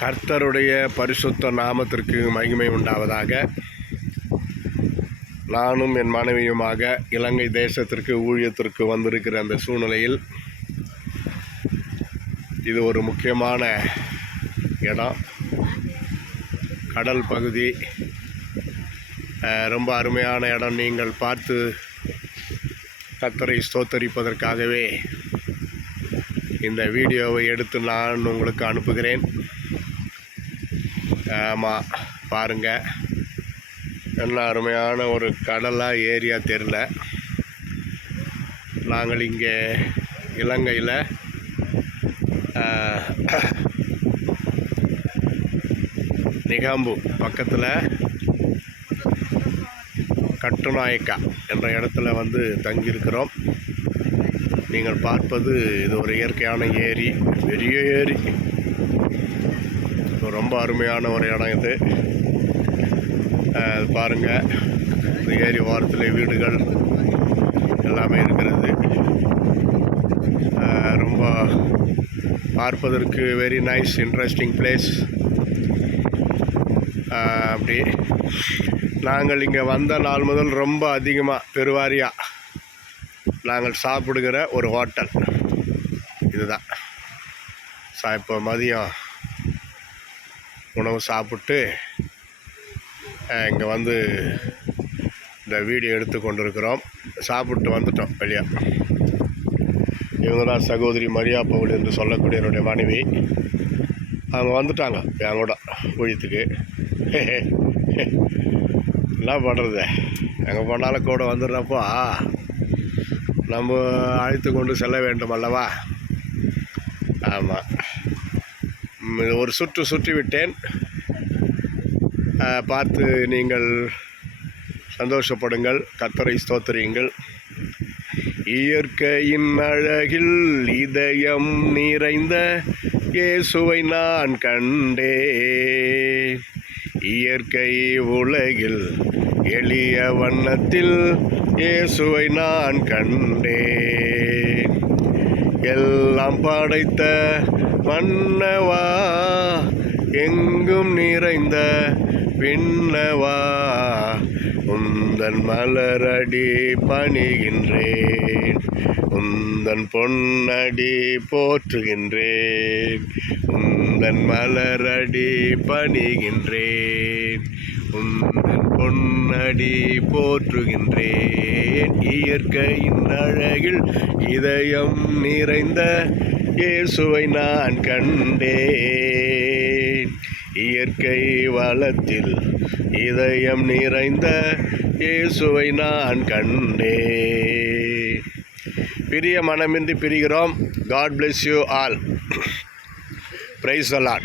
கர்த்தருடைய பரிசுத்த நாமத்திற்கு மகிமை உண்டாவதாக. நானும் என் மனைவியுமாக இலங்கை தேசத்திற்கு ஊழியத்திற்கு வந்திருக்கிற அந்த சூழ்நிலையில் இது ஒரு முக்கியமான இடம். கடல் பகுதி, ரொம்ப அருமையான இடம். நீங்கள் பார்த்து கர்த்தரை ஸ்தோத்தரிப்பதற்காகவே இந்த வீடியோவை எடுத்து நான் உங்களுக்கு அனுப்புகிறேன். ஆமாம், பாருங்கள், நல்ல அருமையான ஒரு கடலாக ஏரியா தெரியல. நாங்கள் இங்கே இலங்கையில் நிகாம்பு பக்கத்தில் கட்டுநாயக்கா என்ற இடத்துல வந்து தங்கியிருக்கிறோம். நீங்கள் பார்ப்பது இது ஒரு இயற்கையான ஏரி, பெரிய ஏரி, ரொம்ப அருமையான ஒரு இடம் இது. பாருங்கள், இந்த ஏரி ஓரத்தில் வீடுகள் எல்லாமே இருக்கிறது. ரொம்ப பார்ப்பதற்கு வெரி நைஸ், இன்ட்ரெஸ்டிங் பிளேஸ். அப்படி நாங்கள் இங்கே வந்த நாள் முதல் ரொம்ப அதிகமாக பெருவாரியாக நாங்கள் சாப்பிடுகிற ஒரு ஹோட்டல் இதுதான். இப்போ மதியம் உணவு சாப்பிட்டு இங்கே வந்து இந்த வீடியோ எடுத்து கொண்டிருக்கிறோம். சாப்பிட்டு வந்துட்டோம் வெளியே. இவங்க தான் சகோதரி மரியா பவுல் என்று சொல்லக்கூடிய என்னுடைய மனைவி. அவங்க வந்துட்டாங்க என் கூட ஊழியத்துக்கு. என்ன பண்ணுறது, எங்கே போனாலும் கூட வந்துடுறப்போ நம்ம அழைத்து கொண்டு செல்ல வேண்டும் அல்லவா? ஆமாம், ஒரு சுற்றி விட்டேன். பார்த்து நீங்கள் சந்தோஷப்படுங்கள், கர்த்தரை ஸ்தோத்திரியுங்கள். இயற்கையின் அழகில் இதயம் நிறைந்த இயேசுவை நான் கண்டேன். இயற்கை உலகில் எளிய வண்ணத்தில் இயேசுவை நான் கண்டேன். எல்லாம் படைத்த மன்னவா, எங்கும் நிறைந்த விண்ணவா, உந்தன் மலரடி பணிகின்றேன், உந்தன் பொன்னடி போற்றுகின்றேன், உந்தன் மலரடி பணிகின்றேன், உந்தன் பொன்னடி போற்றுகின்றேன். இயற்கையின் அழகில் இதயம் நிறைந்த இயேசுவை நான் கண்டேன். இயற்கை வளத்தில் இதயம் நிறைந்த இயேசுவை நான் கண்டேன். பிரிய மனமின்றி பிரிகிறோம். God bless you all. Praise the Lord.